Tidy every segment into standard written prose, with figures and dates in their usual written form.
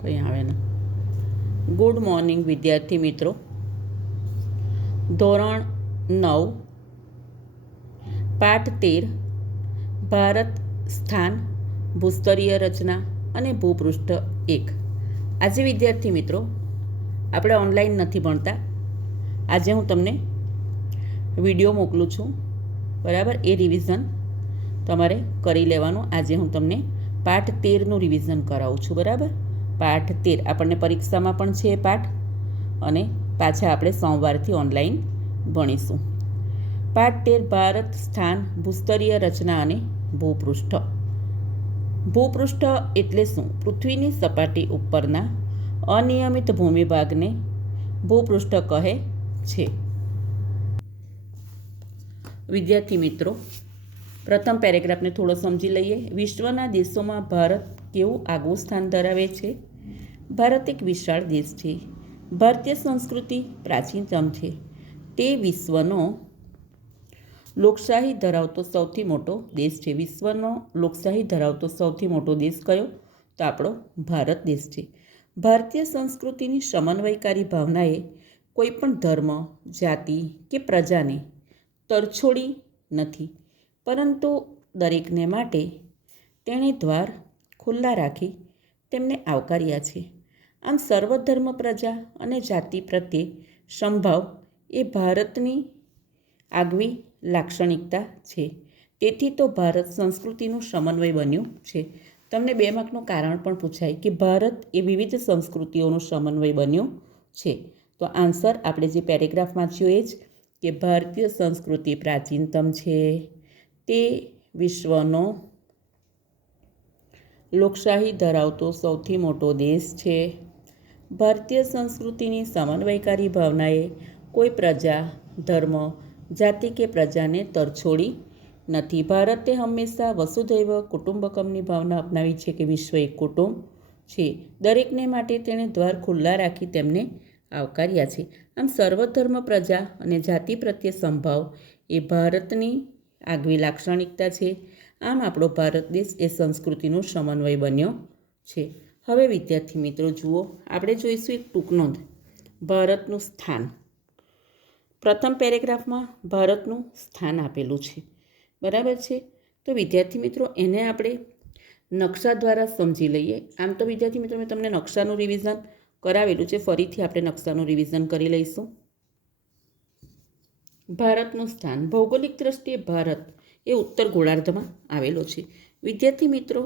કંઈ આવે ને. ગુડ મોર્નિંગ વિદ્યાર્થી મિત્રો. ધોરણ 9 પાઠ 13 ભારત સ્થાન ભૂસ્તરીય રચના અને ભૂપૃષ્ઠ 1. આજે વિદ્યાર્થી મિત્રો આપણે ઓનલાઈન નથી ભણતા. આજે હું તમને વિડીયો મોકલું છું, બરાબર. એ રિવિઝન તમારે કરી લેવાનું. આજે હું તમને પાઠ 13નું રિવિઝન કરાવું છું, બરાબર. પાઠ 13 આપણને પરીક્ષામાં પણ છે પાઠ, અને પાછા આપણે સોમવારથી ઓનલાઈન ભણીશું. પાઠ 13 ભારત સ્થાન ભૂસ્તરીય રચના અને ભૂપૃષ્ઠ. ભૂપૃષ્ઠ એટલે શું? પૃથ્વીની સપાટી ઉપરના અનિયમિત ભૂમિભાગને ભૂપૃષ્ઠ કહે છે. વિદ્યાર્થી મિત્રો, પ્રથમ પેરેગ્રાફને થોડો સમજી લઈએ. વિશ્વના દેશોમાં ભારત કેવું આગવું સ્થાન ધરાવે છે? ભારત એક વિશાળ દેશ છે. ભારતીય સંસ્કૃતિ પ્રાચીનતમ છે. તે વિશ્વનો લોકશાહી ધરાવતો સૌથી મોટો દેશ છે. વિશ્વનો લોકશાહી ધરાવતો સૌથી મોટો દેશ કયો? તો આપણો ભારત દેશ છે. ભારતીય સંસ્કૃતિની સમન્વયકારી ભાવનાએ કોઈ પણ ધર્મ, જાતિ કે પ્રજાને તરછોડી નથી, પરંતુ દરેકને માટે તેણે દ્વાર ખુલ્લા રાખી તેમને આવકાર્યા છે. આમ સર્વધર્મ, પ્રજા અને જાતિ પ્રત્યે સમભાવ એ ભારતની આગવી લાક્ષણિકતા છે. તેથી તો ભારત સંસ્કૃતિનું સમન્વય બન્યું છે. તમને 2 માર્કનું કારણ પણ પૂછાય કે ભારત એ વિવિધ સંસ્કૃતિઓનું સમન્વય બન્યું છે. તો આન્સર આપણે જે પેરેગ્રાફ વાંચ્યો એ જ, કે ભારતીય સંસ્કૃતિ પ્રાચીનતમ છે. તે વિશ્વનો લોકશાહી ધરાવતો સૌથી મોટો દેશ છે. ભારતીય સંસ્કૃતિની સમન્વયકારી ભાવનાએ કોઈ પ્રજા, ધર્મ, જાતિ કે પ્રજાને તરછોડી નથી. ભારતે હંમેશા વસુધૈવ કુટુંબકમની ભાવના અપનાવી છે, કે વિશ્વ એક કુટુંબ છે. દરેકને માટે તેણે દ્વાર ખુલ્લા રાખી તેમને આવકાર્યા છે. આમ સર્વધર્મ, પ્રજા અને જાતિ પ્રત્યે સંભાવ એ ભારતની આગવી લાક્ષણિકતા છે. આમ આપણો ભારત દેશ એ સંસ્કૃતિનો સમન્વય બન્યો છે. હવે વિદ્યાર્થી મિત્રો જુઓ, આપણે જોઈશું એક ટૂંક નોંધ. ભારતનું સ્થાન. પ્રથમ પેરેગ્રાફમાં ભારતનું સ્થાન આપેલું છે, બરાબર છે. તો વિદ્યાર્થી મિત્રો એને આપણે નકશા દ્વારા સમજી લઈએ. આમ તો વિદ્યાર્થી મિત્રો મેં તમને નકશાનું રિવિઝન કરાવેલું છે, ફરીથી આપણે નકશાનું રિવિઝન કરી લઈશું. ભારતનું સ્થાન. ભૌગોલિક દ્રષ્ટિએ ભારત એ ઉત્તર ગોળાર્ધમાં આવેલો છે. વિદ્યાર્થી મિત્રો,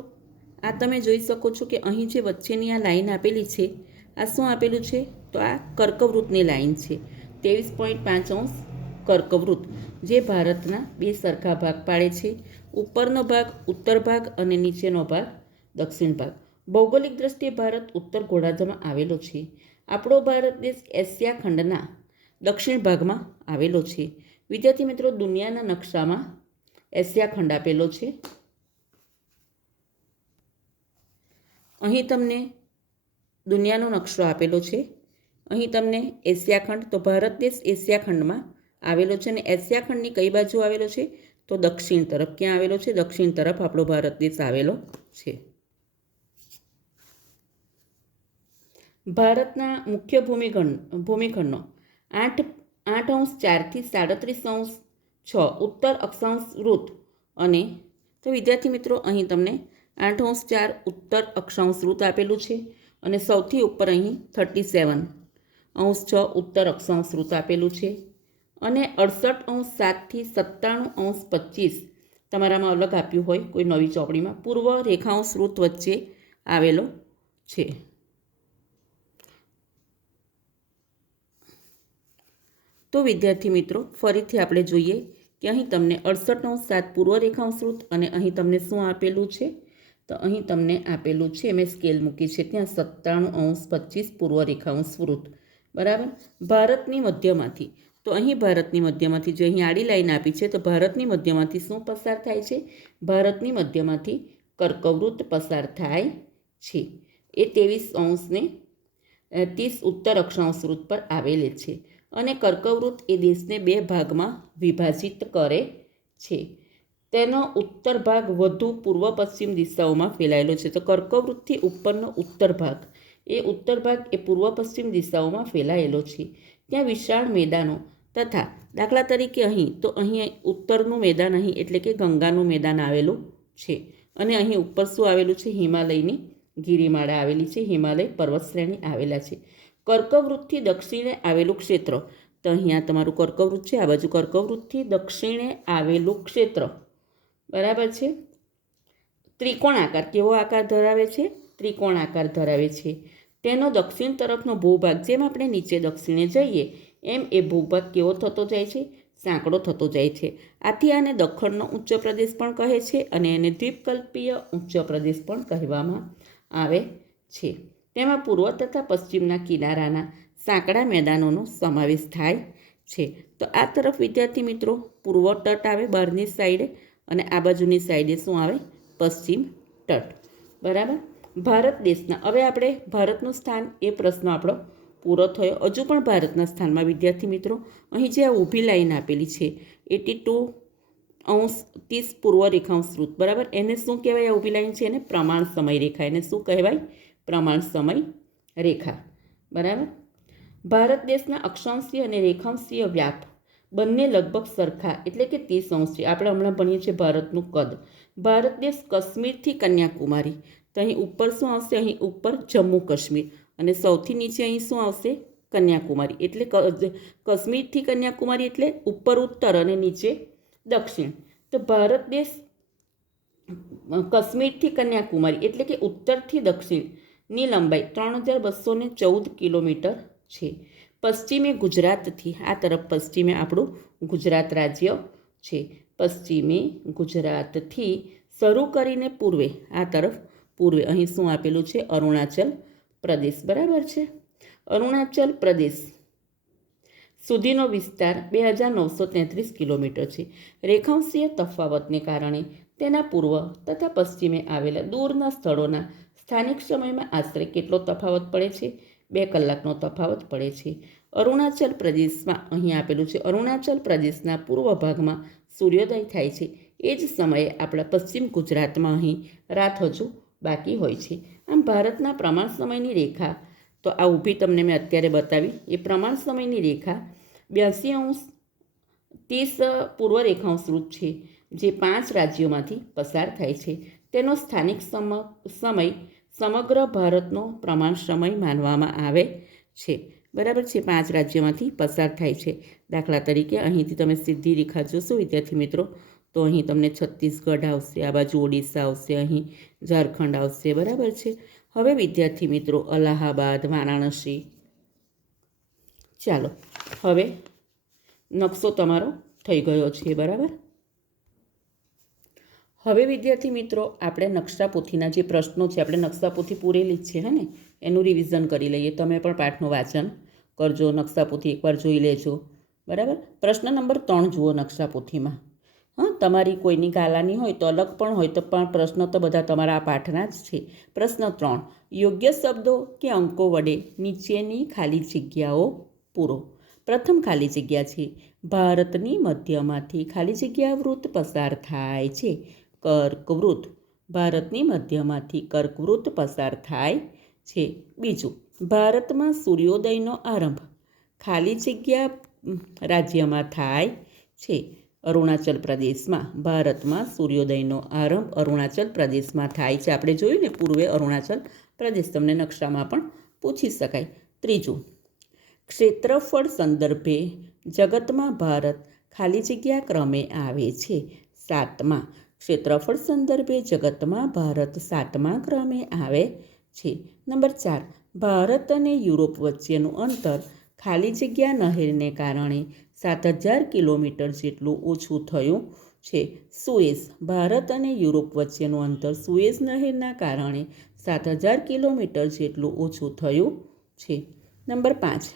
આ તમે જોઈ શકો છો કે અહીં જે વચ્ચેની આ લાઈન આપેલી છે, આ શું આપેલું છે? તો આ કર્કવૃત્તની લાઈન છે. 23.5 કર્કવૃત્ત, જે ભારતના 2 સરખા ભાગ પાડે છે. ઉપરનો ભાગ ઉત્તર ભાગ અને નીચેનો ભાગ દક્ષિણ ભાગ. ભૌગોલિક દ્રષ્ટિએ ભારત ઉત્તર ગોળાર્ધમાં આવેલો છે. આપણો ભારત દેશ એશિયા ખંડના દક્ષિણ ભાગમાં આવેલો છે. વિદ્યાર્થી મિત્રો, દુનિયાના નકશામાં એશિયા ખંડ આપેલો છે. અહીં તમને દુનિયાનો નકશો આપેલો છે. અહીં તમને એશિયા ખંડ, તો ભારત દેશ એશિયા ખંડમાં આવેલો છે. અને એશિયા ખંડની કઈ બાજુ આવેલો છે? તો દક્ષિણ તરફ. ક્યાં આવેલો છે? દક્ષિણ તરફ આપણો ભારત દેશ આવેલો છે. ભારતના મુખ્ય ભૂમિખંડનો 8.4 થી 37.6 ઉત્તર અક્ષાંશ વૃત્ત. અને તો વિદ્યાર્થી મિત્રો, અહીં તમને 8.4 ઉત્તર અક્ષાંશ વૃત્ત આપેલું છે. અને સૌથી ઉપર અહીં 37.6 ઉત્તર અક્ષાંશ વૃત્ત આપેલું છે. અને 68.7 થી 97.25 તમારામાં અલગ આપ્યું હોય કોઈ નવી ચોપડીમાં, પૂર્વ રેખાંશ વૃત્ત વચ્ચે આવેલો છે. તો વિદ્યાર્થી મિત્રો, ફરીથી આપણે જોઈએ કે અહીં તમને 68.7 પૂર્વ રેખાંશ વૃત્ત, અને અહીં તમને શું આપેલું છે? તો અહીં તમને આપેલું છે, મેં સ્કેલ મૂકી છે ત્યાં, 97.25 પૂર્વ રેખાંશ વૃત્ત, બરાબર. ભારતની મધ્યમાંથી, તો અહીં ભારતની મધ્યમાંથી જો અહીં આડી લાઈન આપી છે, તો ભારતની મધ્યમાંથી શું પસાર થાય છે? ભારતની મધ્યમાંથી કર્કવૃત્ત પસાર થાય છે. એ 23 ને 30 ઉત્તર અક્ષાંશ વૃત્ત પર આવેલી છે. અને કર્કવૃત્ત એ દેશને 2 ભાગમાં વિભાજિત કરે છે. તેનો ઉત્તર ભાગ વધુ પૂર્વ પશ્ચિમ દિશાઓમાં ફેલાયેલો છે. તો કર્કવૃત્તથી ઉપરનો ઉત્તર ભાગ એ ઉત્તર ભાગ એ પૂર્વ પશ્ચિમ દિશાઓમાં ફેલાયેલો છે. ત્યાં વિશાળ મેદાનો તથા દાખલા તરીકે અહીં તો અહીં ઉત્તરનું મેદાન અહીં એટલે કે ગંગાનું મેદાન આવેલું છે અને અહીં ઉપર શું આવેલું છે? હિમાલયની ગિરિમાળા આવેલી છે, હિમાલય પર્વત શ્રેણી આવેલા છે. કર્કવૃતથી દક્ષિણે આવેલું ક્ષેત્ર, તો અહીંયા તમારું કર્કવૃત છે, આ બાજુ કર્કવૃતથી દક્ષિણે આવેલું ક્ષેત્ર, બરાબર છે. ત્રિકોણ આકાર, કેવો આકાર ધરાવે છે? ત્રિકોણ આકાર ધરાવે છે. તેનો દક્ષિણ તરફનો ભૂભાગ, જેમ આપણે નીચે દક્ષિણે જઈએ એમ એ ભૂભાગ કેવો થતો જાય છે? સાંકડો થતો જાય છે. આથી આને દખણનો ઉચ્ચ પ્રદેશ પણ કહે છે અને એને દ્વીપકલ્પીય ઉચ્ચ પ્રદેશ પણ કહેવામાં આવે છે. તેમાં પૂર્વ તથા પશ્ચિમના કિનારાના સાંકડા મેદાનોનો સમાવેશ થાય છે. તો આ તરફ વિદ્યાર્થી મિત્રો પૂર્વ તટ આવે બહારની સાઈડે અને આ બાજુની સાઈડે શું આવે? પશ્ચિમ તટ, બરાબર. ભારત દેશના, હવે આપણે ભારતનું સ્થાન, એ પ્રશ્ન આપણો પૂરો થયો. હજુ પણ ભારતના સ્થાનમાં વિદ્યાર્થી મિત્રો અહીં જે આ ઊભી લાઈન આપેલી છે 82° પૂર્વ રેખાંશ વૃત્ત, બરાબર, એને શું કહેવાય? આ ઊભી લાઈન છે એને પ્રમાણ સમય રેખા, એને શું કહેવાય? પ્રમાણ સમય રેખા, બરાબર. ભારત દેશના અક્ષાંશીય અને રેખાંશીય વ્યાપ બંને લગભગ સરખા એટલે કે 30° છે. આપણે હમણાં ભણીએ છીએ ભારતનું કદ. ભારત દેશ કાશ્મીરથી કન્યાકુમારી, તો અહીં ઉપર શું આવશે? અહીં ઉપર જમ્મુ કાશ્મીર અને સૌથી નીચે અહીં શું આવશે? કન્યાકુમારી. એટલે કાશ્મીરથી કન્યાકુમારી એટલે ઉપર ઉત્તર અને નીચે દક્ષિણ. તો ભારત દેશ કાશ્મીરથી કન્યાકુમારી એટલે કે ઉત્તરથી દક્ષિણની લંબાઈ 3214 કિલોમીટર છે. પશ્ચિમે ગુજરાતથી, આ તરફ પશ્ચિમે આપણું ગુજરાત રાજ્ય છે, પશ્ચિમે ગુજરાતથી શરૂ કરીને પૂર્વે, આ તરફ પૂર્વે અહીં શું આપેલું છે? અરુણાચલ પ્રદેશ, બરાબર છે. અરુણાચલ પ્રદેશ સુધીનો વિસ્તાર 2933 કિલોમીટર છે. રેખાંશીય તફાવતને કારણે તેના પૂર્વ તથા પશ્ચિમે આવેલા દૂરના સ્થળોના સ્થાનિક સમયમાં આશરે કેટલો તફાવત પડે છે? 2 કલાકનો તફાવત પડે છે. અરુણાચલ પ્રદેશમાં અહીં આપેલું છે, અરુણાચલ પ્રદેશના પૂર્વ ભાગમાં સૂર્યોદય થાય છે. એ જ સમયે આપણા પશ્ચિમ ગુજરાતમાં અહીં રાત હજુ બાકી હોય છે. આમ ભારતના પ્રમાણ સમયની રેખા, તો આ ઊભી તમને મેં અત્યારે બતાવી, એ પ્રમાણ સમયની રેખા 82° પૂર્વ રેખાંશ વૃત્ત છે, જે 5 રાજ્યોમાંથી પસાર થાય છે. તેનો સ્થાનિક સમય સમગ્ર ભારતનો પ્રમાણ સમય માનવામાં આવે છે, બરાબર છે. 5 રાજ્યોમાંથી પસાર થાય છે. દાખલા તરીકે અહીંથી તમે સીધી રેખા જોશો વિદ્યાર્થી મિત્રો, તો અહીં તમને છત્તીસગઢ આવશે, આ બાજુ ઓડિશા આવશે, અહીં ઝારખંડ આવશે, બરાબર છે. હવે વિદ્યાર્થી મિત્રો અલ્હાબાદ, વારાણસી, ચાલો હવે નકશો તમારો થઈ ગયો છે, બરાબર. હવે વિદ્યાર્થી મિત્રો આપણે નકશાપોથીના જે પ્રશ્નો છે, આપણે નકશાપોથી પૂરેલી જ છે, હે ને, એનું રિવિઝન કરી લઈએ. તમે પણ પાઠનું વાંચન કરજો, નકશાપોથી એકવાર જોઈ લેજો, બરાબર. પ્રશ્ન નંબર 3 જુઓ નકશાપોથીમાં. હા, તમારી કોઈની ગાલાની હોય તો અલગ પણ હોય તો પણ પ્રશ્ન તો બધા તમારા આ પાઠના જ છે. પ્રશ્ન 3, યોગ્ય શબ્દો કે અંકો વડે નીચેની ખાલી જગ્યાઓ પૂરો. પ્રથમ ખાલી જગ્યા છે, ભારતની મધ્યમાંથી ખાલી જગ્યા વૃત્ત પસાર થાય છે. કર્કવૃત્ત, ભારતની મધ્યમાંથી કર્કવૃત્ત પસાર થાય છે. બીજું, ભારતમાં સૂર્યોદયનો આરંભ ખાલી જગ્યા રાજ્યમાં થાય છે. અરુણાચલ પ્રદેશમાં, ભારતમાં સૂર્યોદયનો આરંભ અરુણાચલ પ્રદેશમાં થાય છે. આપણે જોયું ને પૂર્વે અરુણાચલ પ્રદેશ, તમને નકશામાં પણ પૂછી શકાય. ત્રીજું, ક્ષેત્રફળ સંદર્ભે જગતમાં ભારત ખાલી જગ્યા ક્રમે આવે છે 7મા. ક્ષેત્રફળ સંદર્ભે જગતમાં ભારત 7મા ક્રમે આવે છે. નંબર 4, ભારત અને યુરોપ વચ્ચેનું અંતર ખાલી જગ્યા નહેરને કારણે 7000 કિલોમીટર જેટલું ઓછું થયું છે. સુએઝ, ભારત અને યુરોપ વચ્ચેનું અંતર સુએઝ નહેરના કારણે 7000 કિલોમીટર જેટલું ઓછું થયું છે. નંબર 5,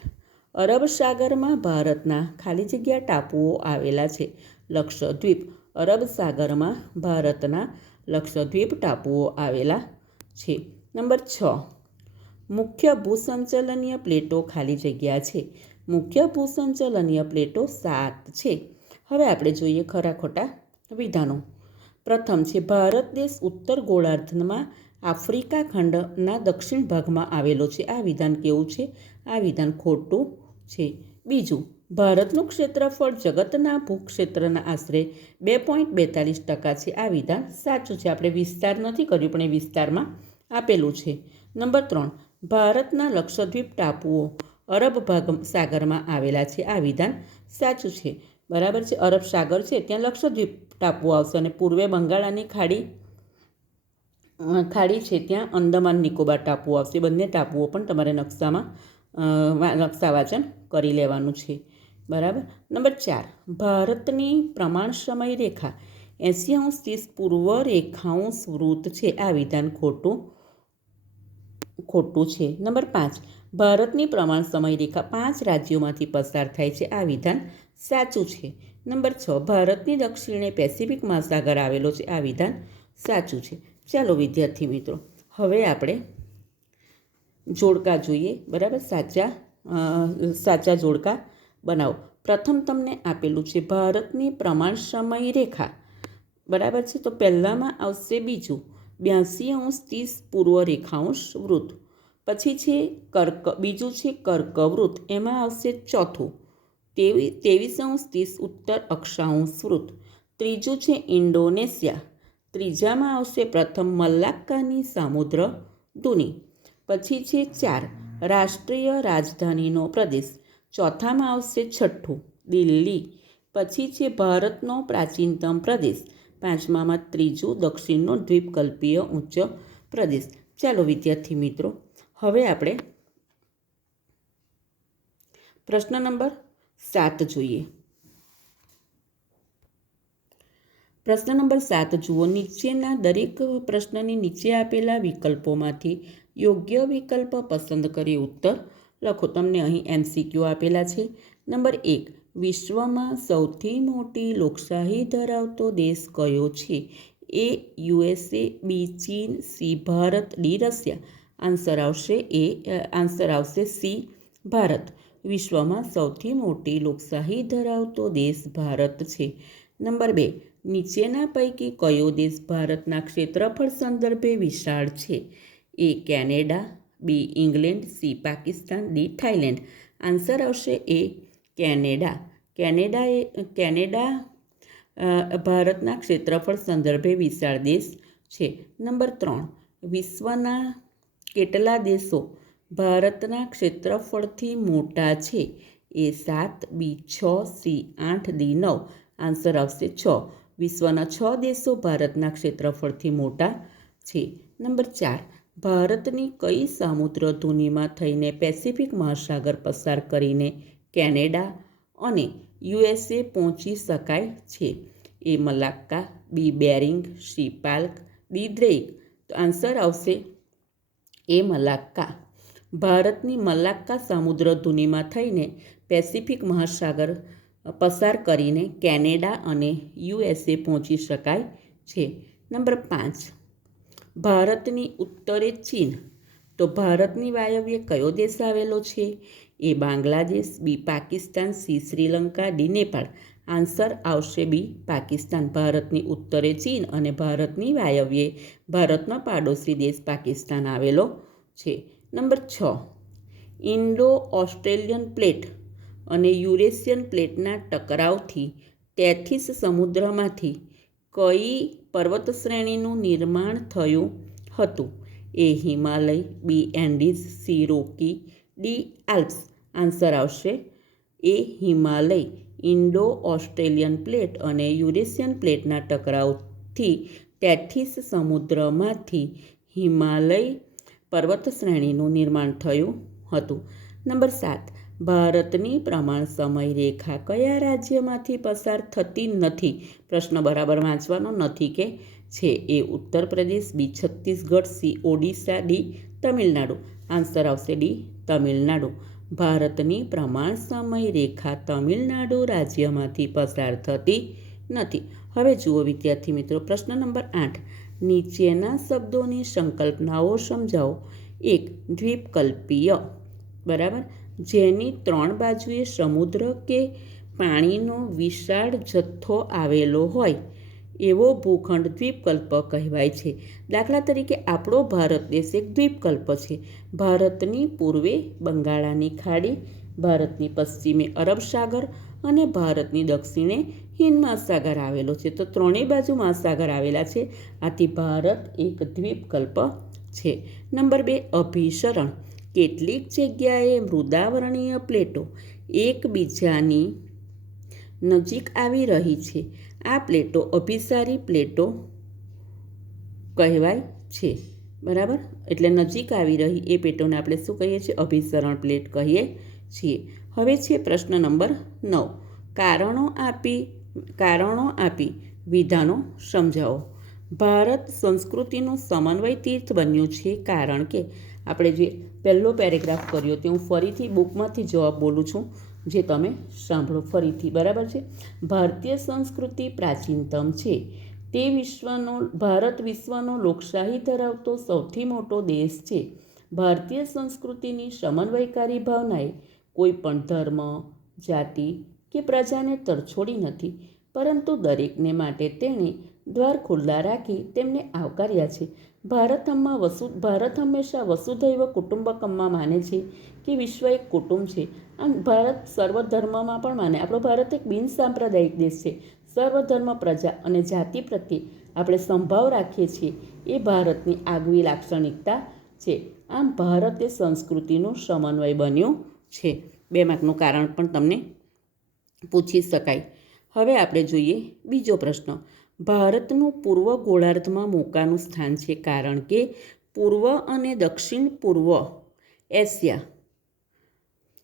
અરબ સાગરમાં ભારતના ખાલી જગ્યા ટાપુઓ આવેલા છે. લક્ષદ્વીપ, અરબ સાગરમાં ભારતના લક્ષદ્વીપ ટાપુઓ આવેલા છે. નંબર 6, મુખ્ય ભૂસંચલનીય પ્લેટો ખાલી જગ્યા છે. મુખ્ય ભૂસંચલનીય પ્લેટો 7 છે. હવે આપણે જોઈએ ખરા ખોટા વિધાનો. પ્રથમ છે, ભારત દેશ ઉત્તર ગોળાર્ધમાં આફ્રિકા ખંડના દક્ષિણ ભાગમાં આવેલો છે. આ વિધાન કેવું છે? આ વિધાન ખોટું છે. બીજું, ભારતનું ક્ષેત્રફળ જગતના ભૂક્ષેત્રના આશરે 2.42% છે. આ વિધાન સાચું છે. આપણે વિસ્તાર નથી કર્યું પણ એ વિસ્તારમાં આપેલું છે. નંબર 3, ભારતના લક્ષદ્વીપ ટાપુઓ અરબ સાગરમાં આવેલા છે. આ વિધાન સાચું છે. બરાબર છે. અરબ સાગર છે ત્યાં લક્ષદ્વીપ ટાપુઓ આવશે અને પૂર્વે બંગાળાની ખાડી છે ત્યાં અંદમાન નિકોબાર ટાપુઓ આવશે. બંને ટાપુઓ પણ તમારે નકશા વાંચન કરી લેવાનું છે. બરાબર. નંબર 4, ભારતની પ્રમાણ સમય રેખા 80° પૂર્વ રેખાંશ વૃત્ત છે. આ વિધાન ખોટું છે. નંબર 5, ભારતની પ્રમાણ સમય રેખા 5 રાજ્યોમાંથી પસાર થાય છે. આ વિધાન સાચું છે. નંબર 6, ભારતની દક્ષિણે પેસિફિક મહાસાગર આવેલો છે. આ વિધાન સાચું છે. ચાલો વિદ્યાર્થી મિત્રો, હવે આપણે જોડકા જોઈએ. બરાબર. સાચા જોડકા બનાવો. પ્રથમ તમને આપેલું છે ભારતની પ્રમાણ સમય રેખા. બરાબર છે. તો પહેલામાં આવશે બીજું 82° પૂર્વ રેખાંશ વૃત્ત. પછી છે બીજું છે કર્કવૃત્ત. એમાં આવશે ચોથું 23° ઉત્તર અક્ષાંશ વૃત્ત. ત્રીજું છે ઇન્ડોનેશિયા. ત્રીજામાં આવશે પ્રથમ મલાક્કાની સામુદ્ર ધુની. પછી છે 4, રાષ્ટ્રીય રાજધાનીનો પ્રદેશ. ચોથામાં આવશે છઠ્ઠું દિલ્હી. પછી છે ભારતનો પ્રાચીનતમ પ્રદેશ. પાંચમામાં ત્રીજું દક્ષિણનો દ્વીપકલ્પીય ઉચ્ચ પ્રદેશ. ચાલો વિદ્યાર્થી મિત્રો, હવે આપણે પ્રશ્ન નંબર 7 જોઈએ. પ્રશ્ન નંબર 7 જુઓ. નીચેના દરેક પ્રશ્નની નીચે આપેલા વિકલ્પોમાંથી યોગ્ય વિકલ્પ પસંદ કરી ઉત્તર લખો. તમને અહીં MCQ આપેલા છે. નંબર 1, વિશ્વમાં સૌથી મોટી લોકશાહી ધરાવતો દેશ કયો છે? A USA, B ચીન, C Bharat, D Russia. Answer આવશે C ભારત. વિશ્વમાં સૌથી મોટી લોકશાહી ધરાવતો દેશ ભારત છે. નંબર 2, નીચેના પૈકી કયો દેશ ભારતના ક્ષેત્રફળ સંદર્ભે વિશાળ છે? A Canada, B England, C Pakistan, D Thailand. Answer આવશે A કેનેડા. કેનેડા ભારતના ક્ષેત્રફળ સંદર્ભે વિશાળ દેશ છે. નંબર 3, વિશ્વના કેટલા દેશો ભારતના ક્ષેત્રફળથી મોટા છે? A 7, B 6, C 8, D 9. Answer આવશે 6. વિશ્વના 6 દેશો ભારતના ક્ષેત્રફળથી મોટા છે. નંબર 4, ભારતની કઈ સામુદ્ર ધુનીમાં થઈને પેસિફિક મહાસાગર પસાર કરીને કેનેડા અને USA પહોંચી શકાય છે? A મલાક્કા, B bearing, C Palk, D દ્રેક. તો આન્સર આવશે A મલાક્કા. ભારતની મલાક્કા સામુદ્ર ધુનીમાં થઈને પેસિફિક મહાસાગર પસાર કરીને કેનેડા અને USA પહોંચી શકાય છે. નંબર 5, ભારતની ઉત્તરે ચીન. તો ભારતની વાયવ્યે કયો દેશ આવેલો છે? A Bangladesh, B Pakistan, C Sri Lanka, D Nepal. Answer આવશે B પાકિસ્તાન. ભારતની ઉત્તરે ચીન અને ભારતની વાયવ્યે ભારતનો પાડોશી દેશ પાકિસ્તાન આવેલો છે. નંબર 6, ઇન્ડો ઓસ્ટ્રેલિયન પ્લેટ અને યુરેશિયન પ્લેટના ટકરાવથી ટેથીસ સમુદ્રમાંથી કઈ પર્વતશ્રેણીનું નિર્માણ થયું હતું? A Himalaya, B એન્ડીઝ, C Rocky, D Alps. Answer આવશે A Himalaya. Indo Australian plate અને યુરેશિયન પ્લેટના ટકરાવથી ટેથીસ સમુદ્રમાંથી હિમાલય પર્વતશ્રેણીનું નિર્માણ થયું હતું. નંબર 7, ભારતની પ્રમાણ સમય રેખા કયા રાજ્યમાંથી પસાર થતી નથી? પ્રશ્ન બરાબર વાંચવાનો નથી કે છે. A Uttar Pradesh, B Chhattisgarh, C Odisha, D Tamil Nadu. Answer આવશે D તમિલનાડુ. ભારતની પ્રમાણ સમય રેખા તમિલનાડુ રાજ્યમાંથી પસાર થતી નથી. હવે જુઓ વિદ્યાર્થી મિત્રો, પ્રશ્ન નંબર 8, નીચેના શબ્દોની સંકલ્પનાઓ સમજાવો. 1, દ્વીપકલ્પીય. બરાબર, જેની 3 બાજુએ સમુદ્ર કે પાણીનો વિશાળ જથ્થો આવેલો હોય એવો ભૂખંડ દ્વીપકલ્પ કહેવાય છે. દાખલા તરીકે આપણો ભારત દેશ એક દ્વીપકલ્પ છે. ભારતની પૂર્વે બંગાળાની ખાડી, ભારતની પશ્ચિમે અરબ સાગર અને ભારતની દક્ષિણે હિંદ મહાસાગર આવેલો છે. તો ત્રણેય બાજુ મહાસાગર આવેલા છે. આથી ભારત એક દ્વીપકલ્પ છે. નંબર 2, અભિસરણ. કેટલીક જગ્યાએ મૃદાવરણીય પ્લેટો એકબીજાની નજીક આવી રહી છે. આ પ્લેટો અભિસારી પ્લેટો કહેવાય છે. બરાબર, એટલે નજીક આવી રહી એ પ્લેટોને આપણે શું કહીએ છીએ? અભિસરણ પ્લેટ કહીએ છીએ. હવે છે પ્રશ્ન નંબર 9. કારણો આપી વિધાનો સમજાવો. ભારત સંસ્કૃતિનું સમન્વય તીર્થ બન્યું છે કારણ કે, આપણે જે પહેલો પેરેગ્રાફ કર્યો તે હું ફરીથી બુકમાંથી જવાબ બોલું છું, જે તમે સાંભળો ફરીથી. બરાબર છે. ભારતીય સંસ્કૃતિ પ્રાચીનતમ છે. ભારત વિશ્વનો લોકશાહી ધરાવતો સૌથી મોટો દેશ છે. ભારતીય સંસ્કૃતિની સમન્વયકારી ભાવનાએ કોઈ પણ ધર્મ, જાતિ કે પ્રજાને તરછોડી નથી, પરંતુ દરેકને માટે તેણે દ્વાર ખુલ્લા રાખી તેમને આવકાર્યા છે. ભારત હંમેશા વસુધૈવ કુટુંબકમમાં માને છે કે વિશ્વ એક કુટુંબ છે. આમ ભારત સર્વધર્મમાં પણ માને. આપણો ભારત એક બિનસાંપ્રદાયિક દેશ છે. સર્વધર્મ, પ્રજા અને જાતિ પ્રત્યે આપણે સંભાવ રાખીએ છીએ, એ ભારતની આગવી લાક્ષણિકતા છે. આમ ભારત એ સંસ્કૃતિનું સમન્વય બન્યું છે. 2 માર્કનું કારણ પણ તમને પૂછી શકાય. હવે આપણે જોઈએ બીજો પ્રશ્ન. ભારતનું પૂર્વ ગોળાર્ધમાં મોકાનું સ્થાન છે કારણ કે પૂર્વ અને દક્ષિણ પૂર્વ એશિયા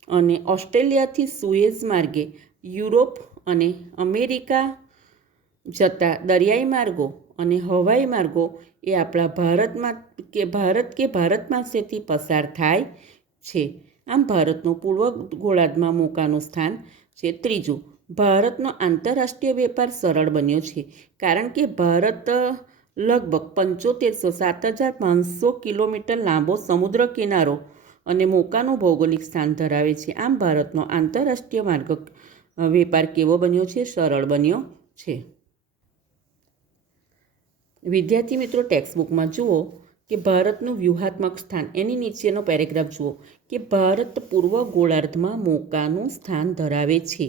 અને ઓસ્ટ્રેલિયાથી સુએઝ માર્ગે યુરોપ અને અમેરિકા જતા દરિયાઈ માર્ગો અને હવાઈ માર્ગો એ આપણા ભારતમાંથી પસાર થાય છે. આમ ભારતનું પૂર્વ ગોળાર્ધમાં મોકાનું સ્થાન છે. ત્રીજું, ભારતનો આંતરરાષ્ટ્રીય વેપાર સરળ બન્યો છે કારણ કે ભારત લગભગ 7,500 કિલોમીટર લાંબો સમુદ્ર કિનારો અને મોકાનું ભૌગોલિક સ્થાન ધરાવે છે. આમ ભારતનો આંતરરાષ્ટ્રીય વેપાર કેવો બન્યો છે? સરળ બન્યો છે. વિદ્યાર્થી મિત્રો, ટેક્સ્ટબુકમાં જુઓ કે ભારતનું વ્યૂહાત્મક સ્થાન, એની નીચેનો પેરેગ્રાફ જુઓ કે ભારત પૂર્વ ગોળાર્ધમાં મોકાનું સ્થાન ધરાવે છે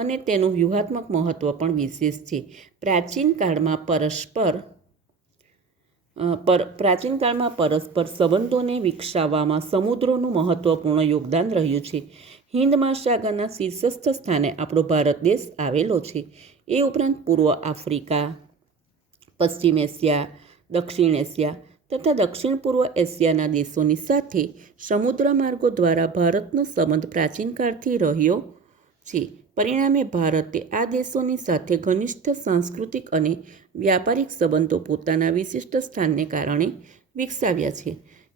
અને તેનું વ્યૂહાત્મક મહત્વ પણ વિશેષ છે. પ્રાચીન કાળમાં પરસ્પર સંબંધોને વિકસાવવામાં સમુદ્રોનું મહત્વપૂર્ણ યોગદાન રહ્યું છે. હિંદ મહાસાગરના શીર્ષસ્થ સ્થાને આપણો ભારત દેશ આવેલો છે. એ ઉપરાંત પૂર્વ આફ્રિકા, પશ્ચિમ એશિયા, દક્ષિણ એશિયા તથા દક્ષિણ પૂર્વ એશિયાના દેશોની સાથે સમુદ્ર માર્ગો દ્વારા ભારતનો સંબંધ પ્રાચીન કાળથી રહ્યો છે. પરિણામે ભારતે આ દેશોની સાથે ઘનિષ્ઠ સાંસ્કૃતિક અને વ્યાપારિક સંબંધો પોતાના વિશિષ્ટ સ્થાનને કારણે વિકસાવ્યા છે.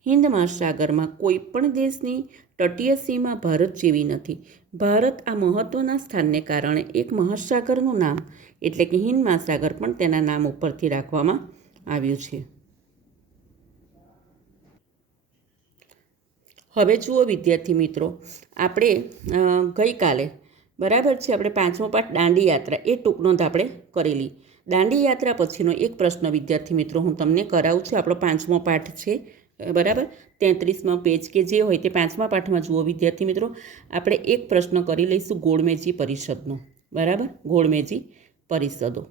હિંદ મહાસાગરમાં કોઈ પણ દેશની તટીય સીમા ભારત જેવી નથી. ભારત આ મહત્વના સ્થાનને કારણે એક મહાસાગરનું નામ એટલે કે હિંદ મહાસાગર પણ તેના નામ ઉપરથી રાખવામાં આવ્યું છે. હવે જુઓ વિદ્યાર્થી મિત્રો, આપણે ગઈકાલે બરાબર છે, આપણે 5મો પાઠ દાંડી યાત્રા એ ટૂંક નોંધ આપણે કરેલી. દાંડી યાત્રા પછીનો એક પ્રશ્ન વિદ્યાર્થી મિત્રો હું તમને કરાવું છું. આપણો 5મો પાઠ છે. બરાબર, 33માં પેજ કે જે હોય તે 5મા પાઠમાં જુઓ વિદ્યાર્થી મિત્રો. આપણે એક પ્રશ્ન કરી લઈશું ગોળમેજી પરિષદનો. બરાબર, ગોળમેજી પરિષદો.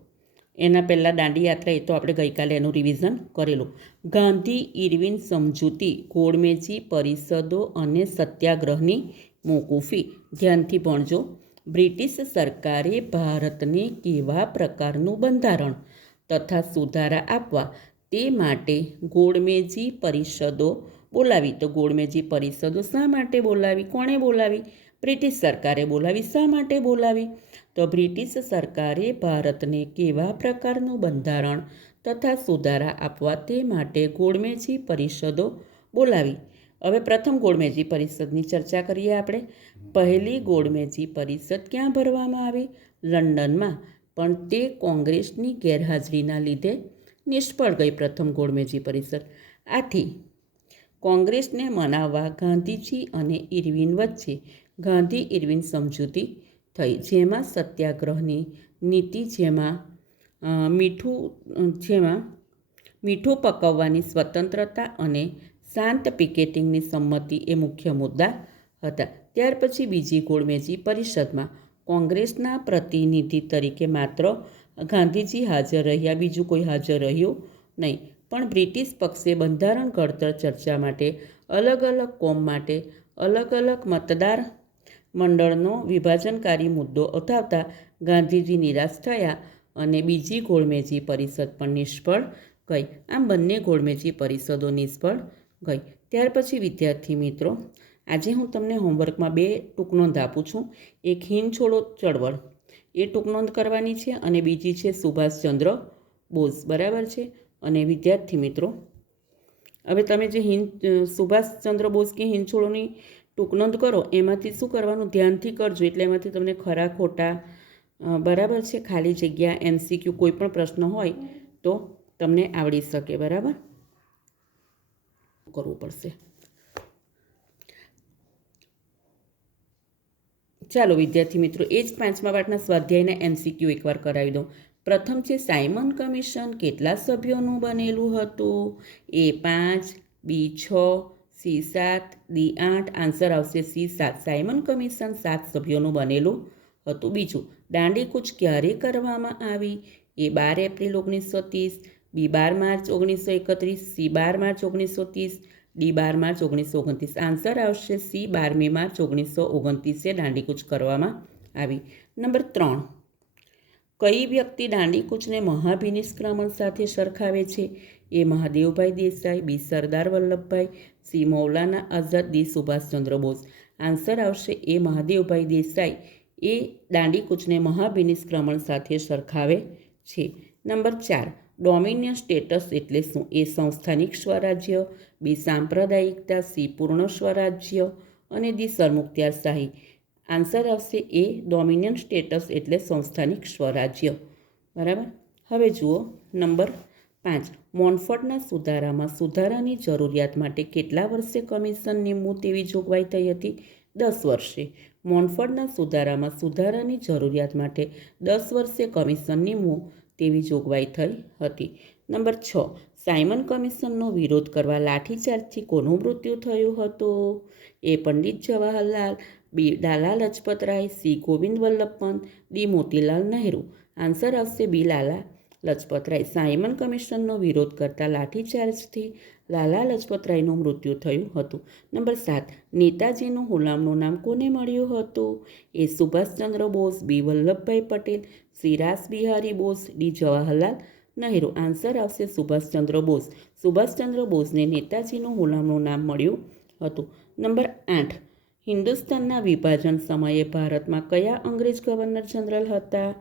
એના પહેલાં દાંડી યાત્રા એ તો આપણે ગઈકાલે એનું રિવિઝન કરેલું. ગાંધી ઇરવિન સમજૂતી, ગોળમેજી પરિષદો અને સત્યાગ્રહની મોકૂફી. ધ્યાનથી ભણજો. બ્રિટિશ સરકારે ભારતને કેવા પ્રકારનું બંધારણ તથા સુધારા આપવા તે માટે ગોળમેજી પરિષદો બોલાવી. તો ગોળમેજી પરિષદો શા માટે બોલાવી? કોણે બોલાવી? બ્રિટિશ સરકારે બોલાવી. શા માટે બોલાવી? તો બ્રિટિશ સરકારે ભારતને કેવા પ્રકારનું બંધારણ તથા સુધારા આપવા તે માટે ગોળમેજી પરિષદો બોલાવી. હવે પ્રથમ ગોળમેજી પરિષદની ચર્ચા કરીએ આપણે. પહેલી ગોળમેજી પરિષદ ક્યાં ભરવામાં આવી? લંડનમાં. પણ તે કોંગ્રેસની ગેરહાજરીના લીધે નિષ્ફળ ગઈ પ્રથમ ગોળમેજી પરિષદ. આથી કોંગ્રેસને મનાવવા ગાંધીજી અને ઇરવિન વચ્ચે ગાંધી ઇરવિન સમજૂતી થઈ, જેમાં સત્યાગ્રહની નીતિ, જેમાં મીઠું પકવવાની સ્વતંત્રતા અને શાંત પિકેટિંગની સંમતિ એ મુખ્ય મુદ્દા હતા. ત્યાર પછી બીજી ગોળમેજી પરિષદમાં કોંગ્રેસના પ્રતિનિધિ તરીકે માત્ર ગાંધીજી હાજર રહ્યા, બીજું કોઈ હાજર રહ્યું નહીં. પણ બ્રિટિશ પક્ષે બંધારણ ઘડતર ચર્ચા માટે અલગ અલગ કોમ માટે અલગ અલગ મતદાર મંડળનો વિભાજનકારી મુદ્દો ઉઠાવતા ગાંધીજી નિરાશ થયા અને બીજી ગોળમેજી પરિષદ પણ નિષ્ફળ ગઈ. આમ બંને ગોળમેજી પરિષદો નિષ્ફળ ગઈ. ત્યાર પછી વિદ્યાર્થી મિત્રો, આજે હું તમને હોમવર્કમાં 2 ટૂંકનોંધ આપું છું. એક હિંદ છોડો ચળવળ એ ટૂંકનોંધ કરવાની છે અને બીજી છે સુભાષચંદ્ર બોઝ. બરાબર છે. અને વિદ્યાર્થી મિત્રો, હવે તમે જે સુભાષચંદ્ર બોઝ કે હિંદ છોડોની ટૂંકનોંધ કરો એમાંથી શું કરવાનું, ધ્યાનથી કરજો, એટલે એમાંથી તમને ખરા ખોટા, બરાબર છે, ખાલી જગ્યા, MCQ કોઈ પણ પ્રશ્ન હોય તો તમને આવડી શકે. બરાબર, કરવું પડશે. ચાલો વિદ્યાર્થી મિત્રો, એ જ 5મા પાઠના સ્વાધ્યાયના MCQ એકવાર કરાવી દઉં. પ્રથમ છે સાયમન કમિશન કેટલા સભ્યોનું બનેલું હતું? A5, B6, C7, D8. Answer આવશે C7. સાયમન કમિશન 7 સભ્યોનું બનેલું હતું. બીજું, દાંડીકૂચ ક્યારે કરવામાં આવી? A12 April 1930, B12 March 1931, C12 March 1930, D12 March 1929. Answer આવશે C 12મી માર્ચ 1929 દાંડીકૂચ કરવામાં આવી. નંબર 3, કઈ વ્યક્તિ દાંડીકૂચને મહાભિનિષ્ક્રમણ સાથે સરખાવે છે? A Mahadevbhai Desai, B Sardar Vallabhbhai, C Maulana Azad, D Subhashchandra Bose. Answer આવશે A મહાદેવભાઈ દેસાઈ એ દાંડીકૂચને મહાભિનિષ્ક્રમણ સાથે સરખાવે છે. નંબર 4, ડોમિનિયન સ્ટેટસ એટલે શું? A સંસ્થાનિક સ્વરાજ્ય, B સાંપ્રદાયિકતા, C પૂર્ણ સ્વરાજ્ય અને D સરમુખત્યારશાહી. આન્સર આવશે A ડોમિનિયન સ્ટેટસ એટલે સંસ્થાનિક સ્વરાજ્ય. બરાબર. હવે જુઓ નંબર 5, મોનફોર્ડના સુધારામાં સુધારાની જરૂરિયાત માટે કેટલા વર્ષે કમિશન નિમવું તેવી જોગવાઈ થઈ હતી? 10 વર્ષે. મોનફોર્ડના સુધારામાં સુધારાની જરૂરિયાત માટે 10 વર્ષે કમિશન નિમવું તેવી જોગવાઈ થઈ હતી. નંબર 6, સાયમન કમિશનનો વિરોધ કરવા લાઠીચાર્જથી કોનું મૃત્યુ થયું હતું? A Pandit Jawaharlal, B Lala Lajpat Rai, C Govind Vallabh Pant, D Motilal Nehru. Answer આવશે B લાલા લજપતરાય. સાયમન કમિશનનો વિરોધ કરતા લાઠીચાર્જથી લાલા લજપતરાયનું મૃત્યુ થયું હતું. નંબર 7, નેતાજીનું હુલામણું નામ કોને મળ્યું હતું? A Subhash Chandra Bose, B Vallabhbhai Patel, C Rashbehari Bose, D Jawaharlal Nehru. Answer આવશે સુભાષચંદ્ર બોઝ. સુભાષચંદ્ર બોઝને નેતાજીનું હુલામણું નામ મળ્યું હતું. નંબર 8, હિન્દુસ્તાનના વિભાજન સમયે ભારતમાં કયા અંગ્રેજ ગવર્નર જનરલ હતા?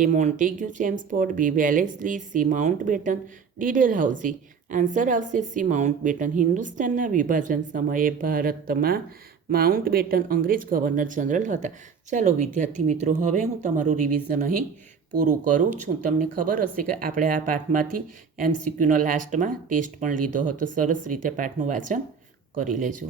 A Montagu ચેમ્સફોર્ડ, B Wellesley, C Mountbatten, D Dalhousie. Answer આવશે C માઉન્ટબેટન. હિન્દુસ્તાનના વિભાજન સમયે ભારતમાં માઉન્ટબેટન અંગ્રેજ ગવર્નર જનરલ હતા. ચાલો વિદ્યાર્થી મિત્રો, હવે હું તમારું રિવિઝન અહીં પૂરું કરું છું. તમને ખબર હશે કે આપણે આ પાઠમાંથી MCQનો લાસ્ટમાં ટેસ્ટ પણ લીધો હતો. સરસ રીતે પાઠનું વાંચન કરી લેજો.